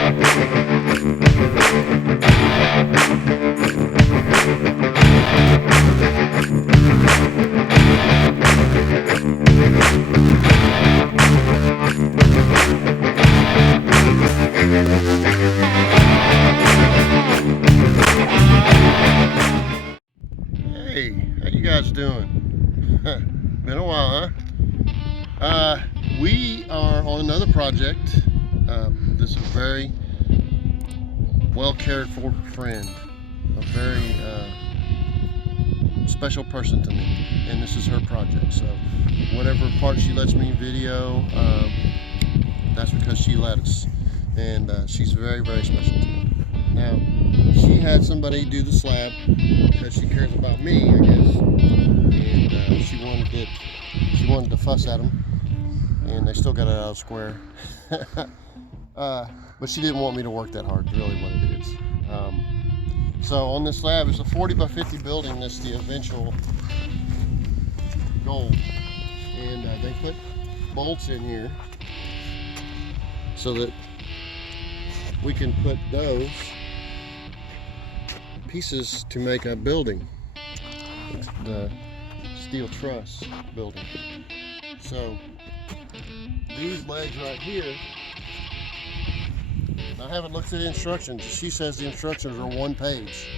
Hey, how you guys doing? Been a while, huh? We are on another project. This is a very well cared for friend, a very special person to me, and this is her project. So whatever part she lets me video, that's because she let us, and she's very, very special to me. Now, she had somebody do the slab because she cares about me, I guess, and she wanted to fuss at them, and they still got it out square. But she didn't want me to work that hard, is really what it is. So on this slab, it's a 40 by 50 building. That's the eventual goal, and they put bolts in here so that we can put those pieces to make a building. It's the Steel Truss building. So these legs right here, I haven't looked at the instructions. She says the instructions are one page.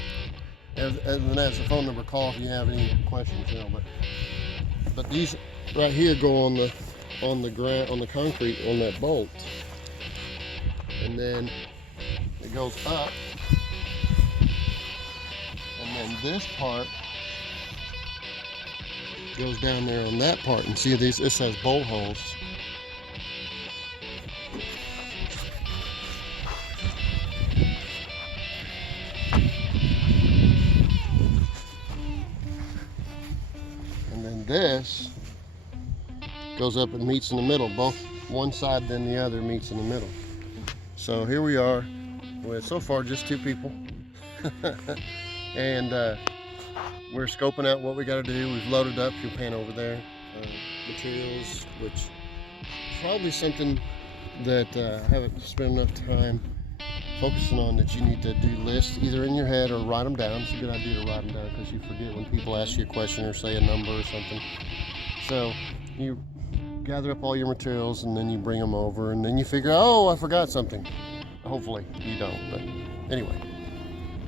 Other than that, it's a phone number. Call if you have any questions, you know. But these right here go on the ground, on the concrete, on that bolt, and then it goes up, and then this part goes down there on that part. And see these? It says bolt holes. And then this goes up and meets in the middle. Both one side then the other meets in the middle. So here we are with so far just two people. And we're scoping out what we got to do. We've loaded up, you'll pan over there, materials, which is probably something that I haven't spent enough time focusing on, that you need to do lists either in your head or write them down. It's a good idea to write them down because you forget when people ask you a question or say a number or something. So you gather up all your materials and then you bring them over, and then you figure, oh, I forgot something. Hopefully you don't, but anyway.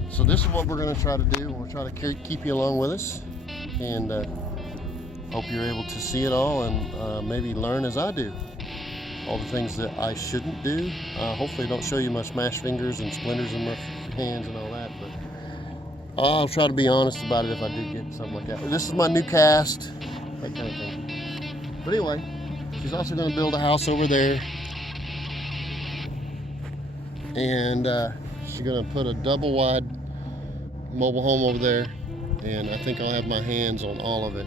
So this is what we're going to try to do. We'll try to keep you along with us, and hope you're able to see it all and maybe learn as I do. All the things that I shouldn't do. Hopefully I don't show you my smashed fingers and splinters in my hands and all that, but I'll try to be honest about it if I do get something like that. This is my new cast, that kind of thing. But anyway, she's also going to build a house over there, and she's going to put a double wide mobile home over there, and I think I'll have my hands on all of it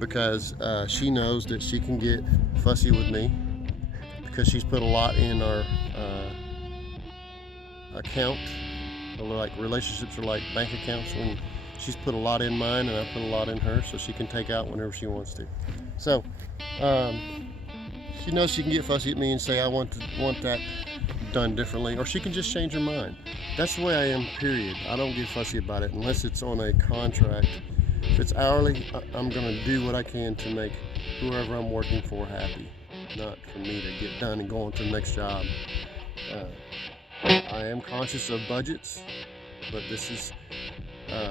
because she knows that she can get fussy with me because she's put a lot in our account. Like relationships are like bank accounts. When she's put a lot in mine and I put a lot in her, so she can take out whenever she wants to. So she knows she can get fussy at me and say I want that done differently, or she can just change her mind. That's the way I am, period. I don't get fussy about it unless it's on a contract. If it's hourly, I'm going to do what I can to make whoever I'm working for happy, not for me to get done and go on to the next job. I am conscious of budgets, but this is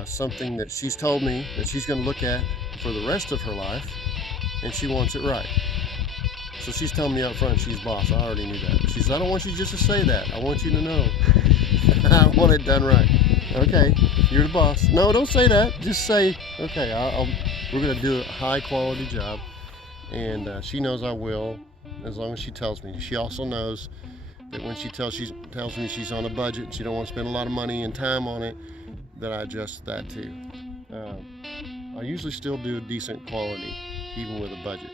something that she's told me that she's going to look at for the rest of her life, and she wants it right. So she's telling me up front she's boss. I already knew that. She says, I don't want you just to say that. I want you to know. I want it done right. Okay, you're the boss. No, don't say that. Just say, okay, we're going to do a high quality job. And she knows I will, as long as she tells me. She also knows that when she tells me she's on a budget and she don't want to spend a lot of money and time on it, that I adjust that too. I usually still do a decent quality, even with a budget.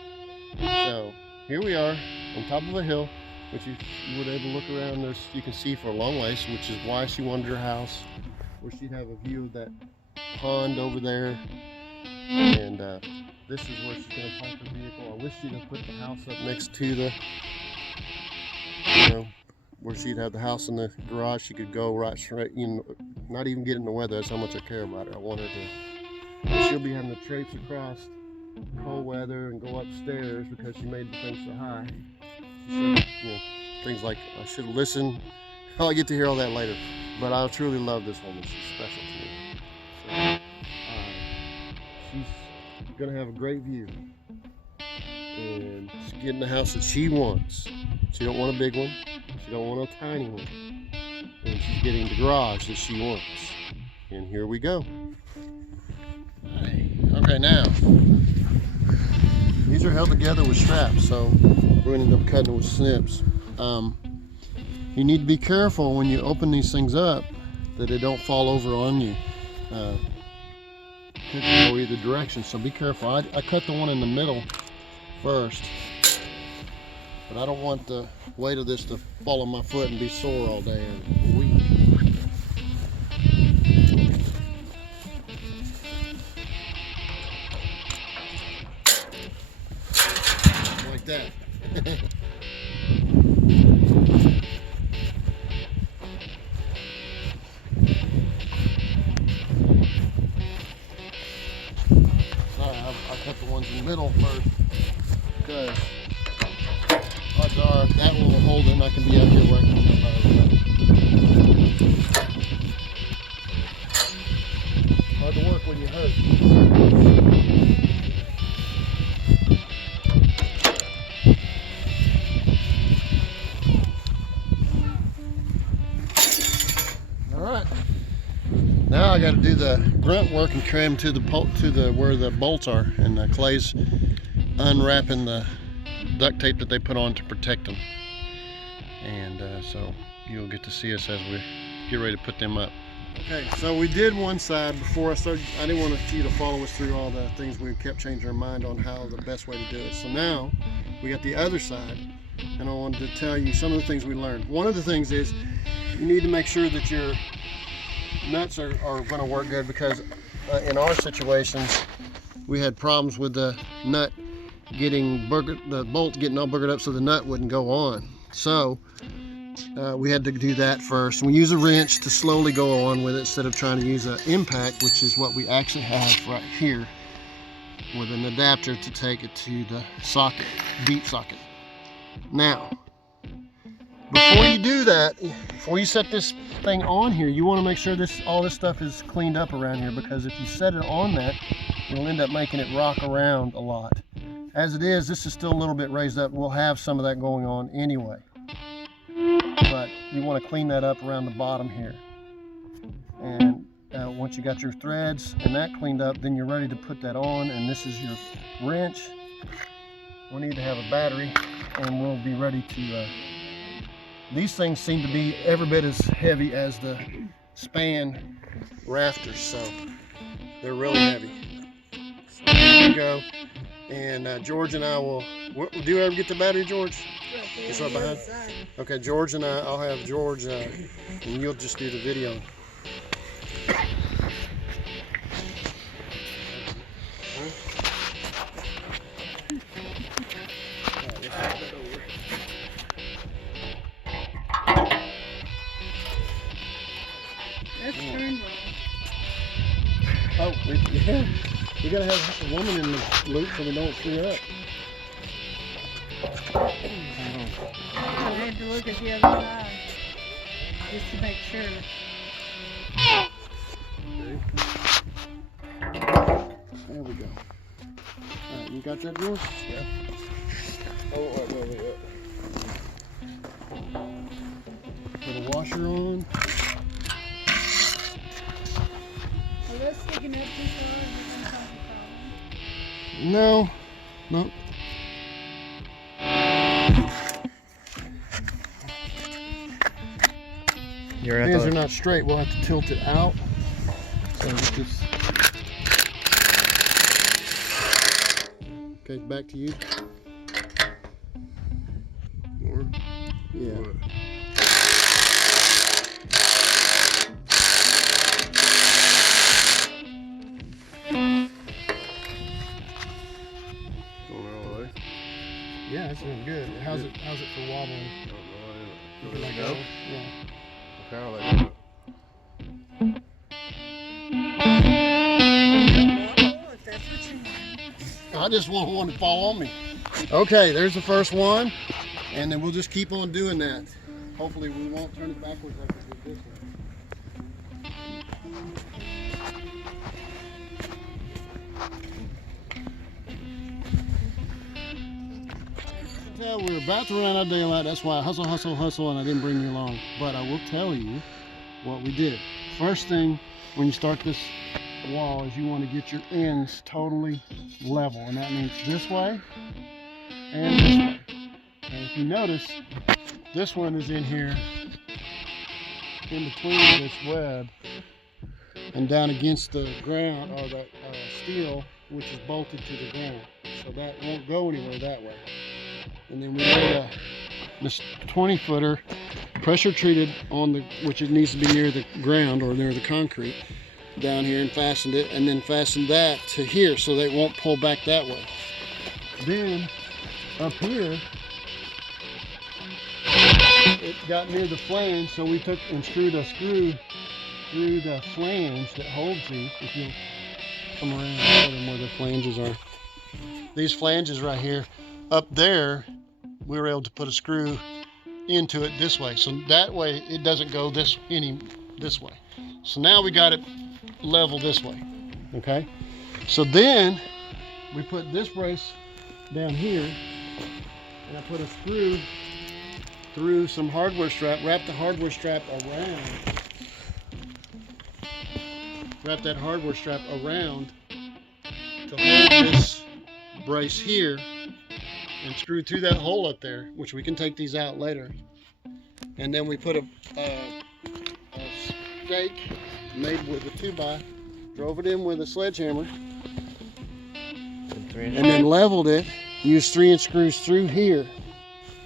So here we are on top of a hill, which you would able to look around this, you can see for a long ways, which is why she wanted her house, where she'd have a view of that pond over there. And this is where she's going to park her vehicle. I wish she'd have put the house up next to the, where she'd have the house in the garage. She could go right straight, you know, not even get in the weather. That's how much I care about her. I want her to, she'll be having to traipse across cold weather and go upstairs because she made the thing so high. She said, you know, things like, I should have listened. I'll get to hear all that later. But I truly love this woman. She's special to me. So, she's gonna have a great view. And she's getting the house that she wants. She don't want a big one. She don't want a tiny one. And she's getting the garage that she wants. And here we go. Okay, now, these are held together with straps, so we're gonna end up cutting it with snips. You need to be careful when you open these things up that they don't fall over on you. Could go either direction, so be careful. I cut the one in the middle first, but I don't want the weight of this to fall on my foot and be sore all day and weak. Like that. I cut the ones in the middle first because odds are that one will hold it and I can be out here where I can jump out of the way. Hard to work when you hurt. Alright. Now I got to do the grunt work and carry them to the where the bolts are, and Clay's unwrapping the duct tape that they put on to protect them. And so you'll get to see us as we get ready to put them up. Okay, so we did one side before I started. I didn't want you to follow us through all the things. We kept changing our mind on how the best way to do it. So now we got the other side, and I wanted to tell you some of the things we learned. One of the things is you need to make sure that your nuts are going to work good, because in our situations we had problems with the nut getting the bolt getting all boogered up so the nut wouldn't go on. So we had to do that first. We use a wrench to slowly go on with it instead of trying to use an impact, which is what we actually have right here, with an adapter to take it to the socket, deep socket. Now, before you do that, before you set this thing on here, you want to make sure all this stuff is cleaned up around here, because if you set it on that, you'll end up making it rock around a lot. As it is, this is still a little bit raised up. We'll have some of that going on anyway. But you want to clean that up around the bottom here. And once you got your threads and that cleaned up, then you're ready to put that on. And this is your wrench. We need to have a battery, and we'll be ready to... these things seem to be every bit as heavy as the span rafters, so they're really heavy. So here we go. And George and I will... do you ever get the battery, George? It's right behind. Okay, George and I'll have George, and you'll just do the video. Oh, yeah. We gotta have a woman in the loop so we don't screw up. I had to look at the other side just to make sure. Okay. There we go. Alright, you got that, George? Yeah. Oh, wait. Put a washer on. Are those sticking up too far? No. These are not straight. We'll have to tilt it out. So just... Okay, back to you. More. Yeah. More. Yeah, that's doing good. How's it for wobbling? Let it go. go? Yeah. Okay, I'll let you do it. If that's what you want. I just want one to fall on me. Okay, there's the first one, and then we'll just keep on doing that. Hopefully we won't turn it backwards like we did this one. Yeah, we're about to run out of daylight. That's why I hustle, and I didn't bring you along. But I will tell you what we did. First thing, when you start this wall, is you want to get your ends totally level, and that means this way and this way. And if you notice, this one is in here, in between this web, and down against the ground, or the steel, which is bolted to the ground. So that won't go anywhere that way. And then we made this 20-footer pressure treated on the, which it needs to be near the ground or near the concrete, down here, and fastened it, and then fastened that to here so that it won't pull back that way. Then up here, it got near the flange, so we took and screwed a screw through the flange that holds these. If you come around and show them where the flanges are. These flanges right here, up there, we were able to put a screw into it this way, so that way it doesn't go this way. So now we got it level this way. Okay, so then we put this brace down here, and I put a screw through some hardware strap, wrap the hardware strap around, to hold this brace here, and screw through that hole up there, which we can take these out later. And then we put a stake made with a 2x, drove it in with a sledgehammer, and then leveled it, used 3-inch screws through here.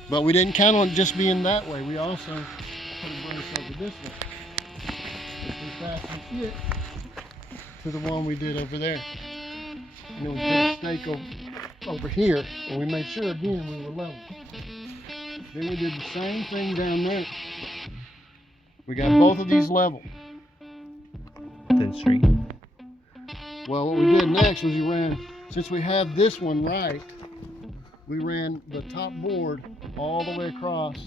But we didn't count on it just being that way. We also put a brace over this way. We fastened it to the one we did over there. And then we put a stake over here, and we made sure again we were level. Then we did the same thing down there. We got both of these level. Then straight. Well, what we did next was we ran, since we have this one right, we ran the top board all the way across.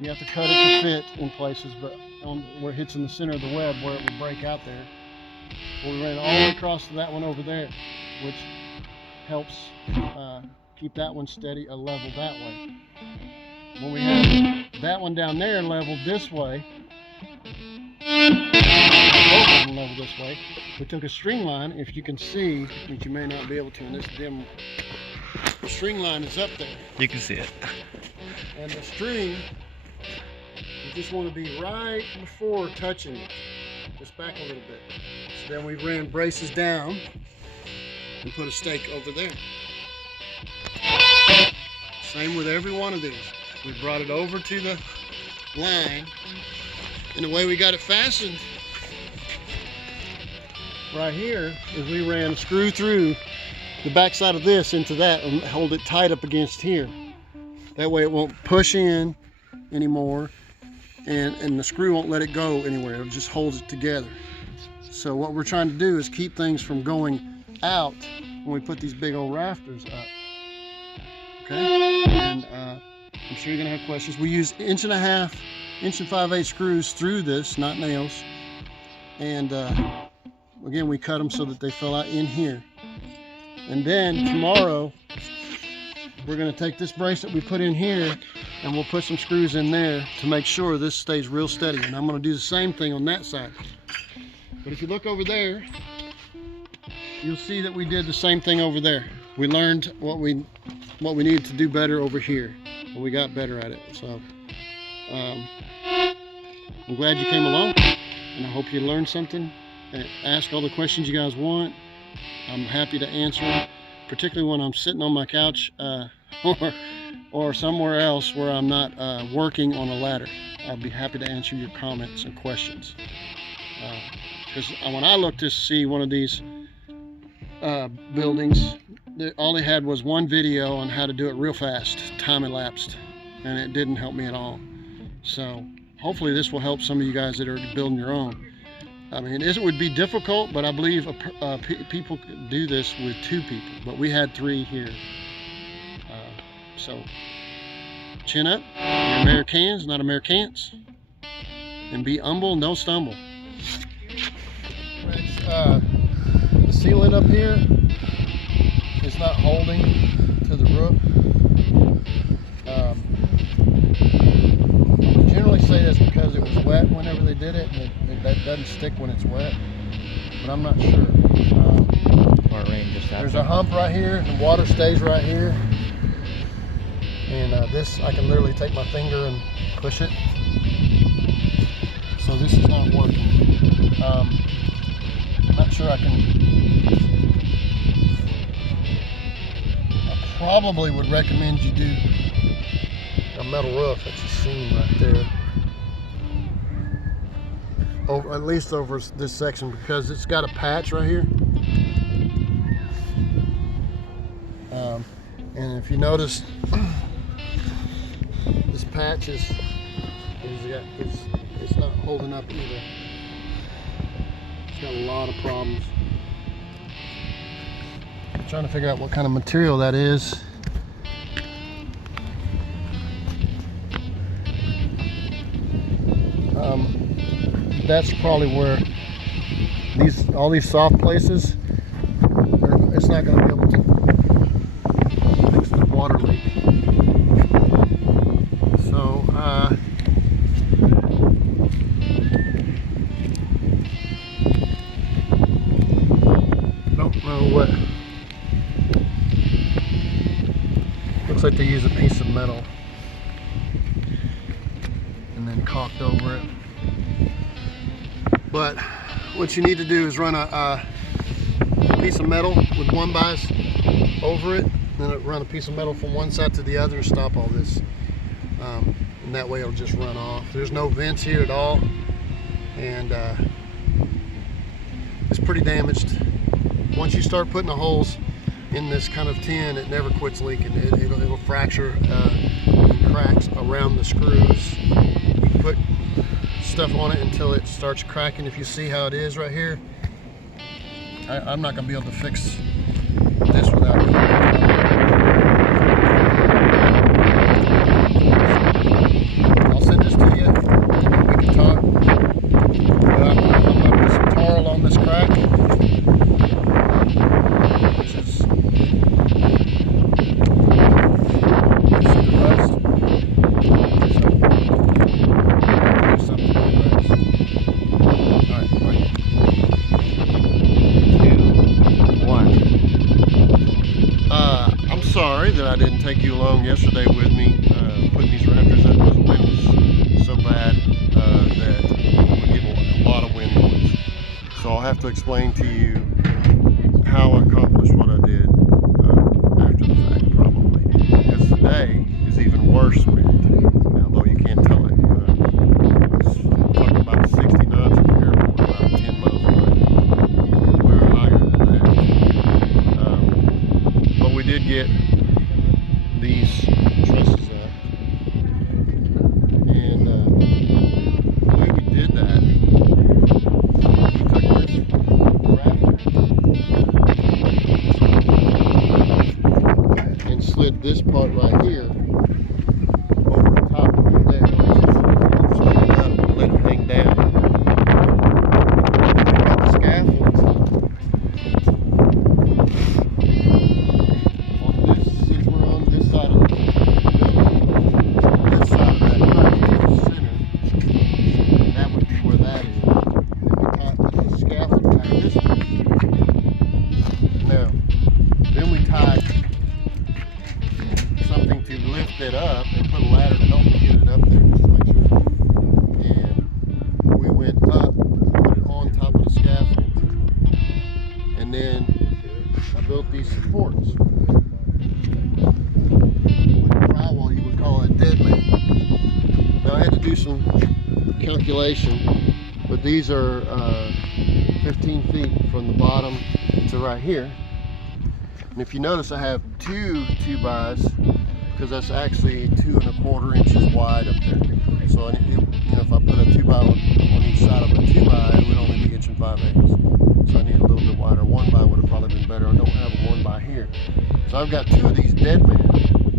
You have to cut it to fit in places, but where it hits in the center of the web where it would break out there. Well, we ran all the way across to that one over there, which helps keep that one steady, a level that way. When we had that one down there leveled this way, both of them leveled this way, we took a string line, if you can see, which you may not be able to in this dim, the string line is up there. You can see it. And the string, you just want to be right before touching it, just back a little bit. So then we ran braces down and put a stake over there. Same with every one of these. We brought it over to the line, and the way we got it fastened right here is we ran a screw through the back side of this into that and hold it tight up against here. That way it won't push in anymore, and the screw won't let it go anywhere. It just holds it together. So what we're trying to do is keep things from going out when we put these big old rafters up. Okay, and I'm sure you're gonna have questions. We use 1.5 inch and 5/8 screws through this, not nails. And again, we cut them so that they fell out in here. And then tomorrow, we're gonna take this brace that we put in here, and we'll put some screws in there to make sure this stays real steady. And I'm gonna do the same thing on that side. But if you look over there, you'll see that we did the same thing over there. We learned what we needed to do better over here, and we got better at it. So I'm glad you came along, and I hope you learned something. And ask all the questions you guys want. I'm happy to answer them, particularly when I'm sitting on my couch or somewhere else where I'm not working on a ladder. I'll be happy to answer your comments and questions. Because when I looked to see one of these buildings, all they had was one video on how to do it real fast, time elapsed, and it didn't help me at all. So hopefully this will help some of you guys that are building your own. I mean, it would be difficult, but I believe people could do this with 2 people, but we had 3 here. So chin up, you're Americans, not Americans, and be humble, no stumble. The ceiling up here is not holding to the roof. I would generally say that's because it was wet whenever they did it, and that doesn't stick when it's wet, but I'm not sure. Or rain just happened. There's a hump right here, and the water stays right here. And this, I can literally take my finger and push it. So this is not working. I'm not sure I probably would recommend you do a metal roof that you seen right there. Over, at least over this section, because it's got a patch right here. And if you notice, this patch it's not holding up either. It's got a lot of problems. I'm trying to figure out what kind of material that is. That's probably where all these soft places, it's not going to be able to fix the water leak. So don't know what. Looks like they use a piece of metal and then caulked over it. But what you need to do is run a piece of metal with 1 bias over it, then run a piece of metal from one side to the other and stop all this. And that way it'll just run off. There's no vents here at all, and it's pretty damaged. Once you start putting the holes in this kind of tin, it never quits leaking. It'll fracture and cracks around the screws. You put stuff on it until it starts cracking. If you see how it is right here, I'm not going to be able to fix this without it. I'll send this to you. We can talk. I'm going to put some Tarl on this crack, which is rust. Sorry that I didn't take you along yesterday with me putting these rafters up because the wind was so bad that we get a lot of wind noise. So I'll have to explain to you how I accomplished what I did after the fact, probably. Because today is even worse wind, although you can't tell it. It's talking about 60 knots in the airport, about 10 miles away. We were higher than that. But we did get these trusses up, and the way we did that, we took this rafter and slid this part right here over the top of there, slid it up and let it hang down. We got the scaffolds it up and put a ladder to help me get it up there just to make sure. And we went up, put it on top of the scaffold, and then I built these supports. Like a drywall, you would call it dead man. Now I had to do some calculation, but these are 15 feet from the bottom to right here. And if you notice, I have 2 2-bys, because that's actually 2 1/4 inches wide up there. So an So I've got two of these dead men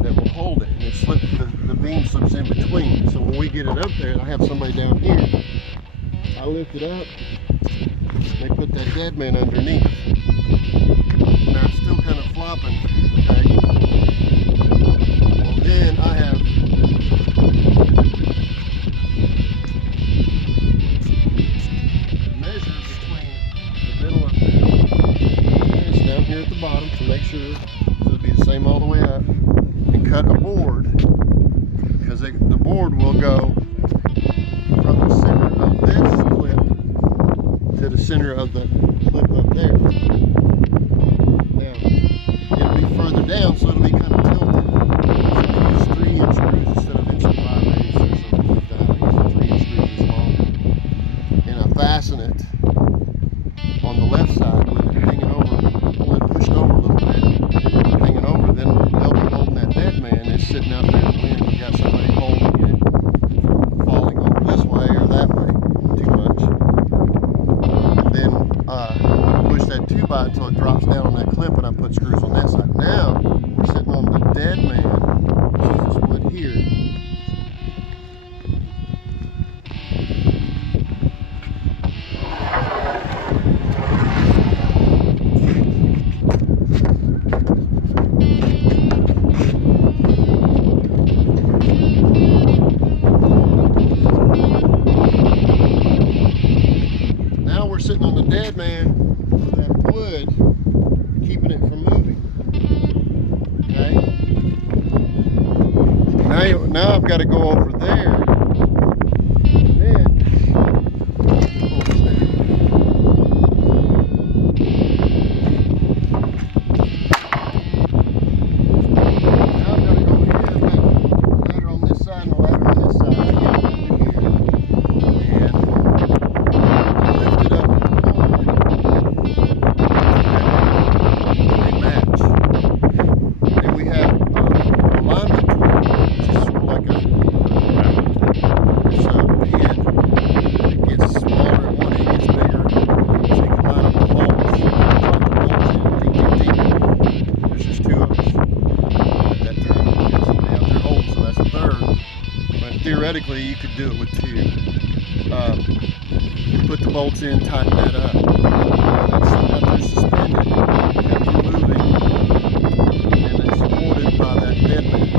that will hold it, and it slips, the beam slips in between. So when we get it up there, I have somebody down here. I lift it up, they put that dead man underneath. Now it's still kind of flopping, okay? Well, then I have measure between the middle of this down here at the bottom to make sure it'll be the same all the way up, and cut a board, because the board will go from the center of this clip to the center of the clip up there. Now, it'll be further down, so it'll be kind of tilted. So I use 3-inch screws instead of inch and 5/8 or something like that. I use 3-inch screws this long. And I fasten it on the left side with it hanging over, pull it pushed over a little bit, hanging over, then they'll be holding that dead man. It's sitting out there in the wind. We've got somebody holding it, falling over this way or that way too much. And then I push that 2x until it drops down on that clip, and I put screws on that side. Now we're sitting on the dead man, which is this wood here. Sitting on the dead man with that wood, keeping it from moving. Okay. Now I've got to go over there, and then now I've got to go over here. I've got a ladder on this side and a ladder on this side. I get over here and lift it up. Theoretically, you could do it with 2. You put the bolts in, tighten that up. Now they're suspended, kept from moving, and it's supported by that dead man.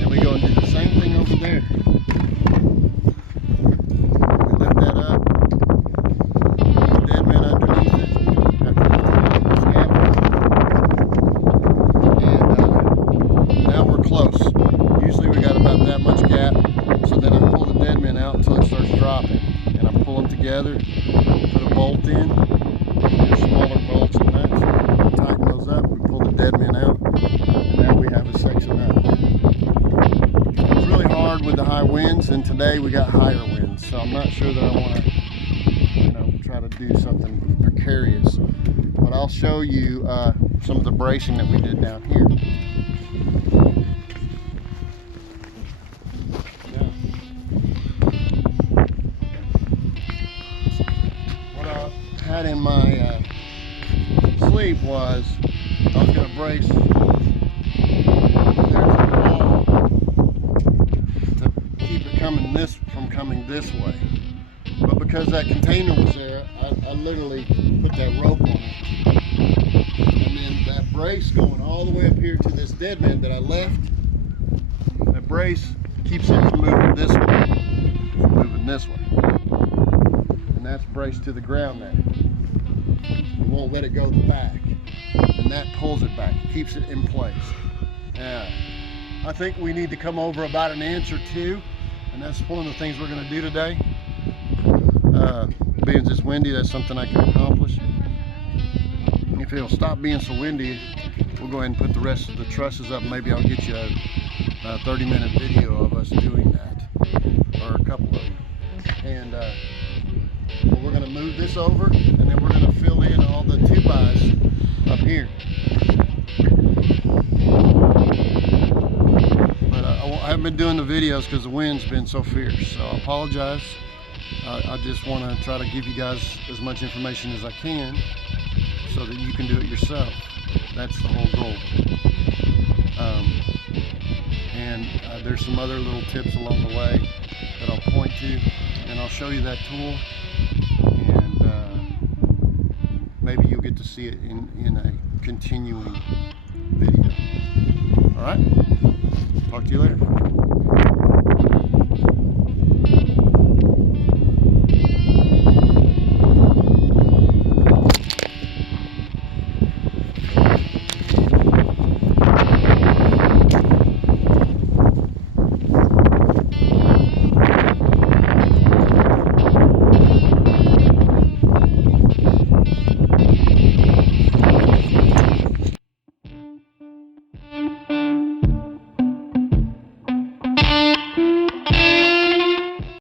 And we go and do the same thing over there. We lift that up, put the dead man underneath it, after the scaffold, and now we're close. Usually we got about that much gap. So then I pull the dead man out until it starts dropping, and I pull them together, put a bolt in, there's smaller bolts than that, tighten those up, we pull the dead man out, and now we have a section up. It's really hard with the high winds, and today we got higher winds, so I'm not sure that I want to, try to do something precarious, but I'll show you some of the bracing that we did down here. Had in my sleep was I was going to brace there to the wall to keep it from coming this way. But because that container was there, I literally put that rope on it. And then that brace going all the way up here to this dead man that I left, that brace keeps it from moving this way, from moving this way. And that's braced to the ground there. It won't let it go back, and that pulls it back, keeps it in place. I think we need to come over about 1 inch or 2, and that's one of the things we're going to do today. Being it's windy, that's something I can accomplish. If it'll stop being so windy, we'll go ahead and put the rest of the trusses up. Maybe I'll get you a 30-minute video of us doing that, or a couple of them. And we're going to move this over, and then we're going to fill in all the 2x up here. But I haven't been doing the videos because the wind's been so fierce, so I apologize. I just want to try to give you guys as much information as I can so that you can do it yourself. That's the whole goal. And there's some other little tips along the way that I'll point to, and I'll show you that tool, and maybe you'll get to see it in a continuing video. All right, talk to you later.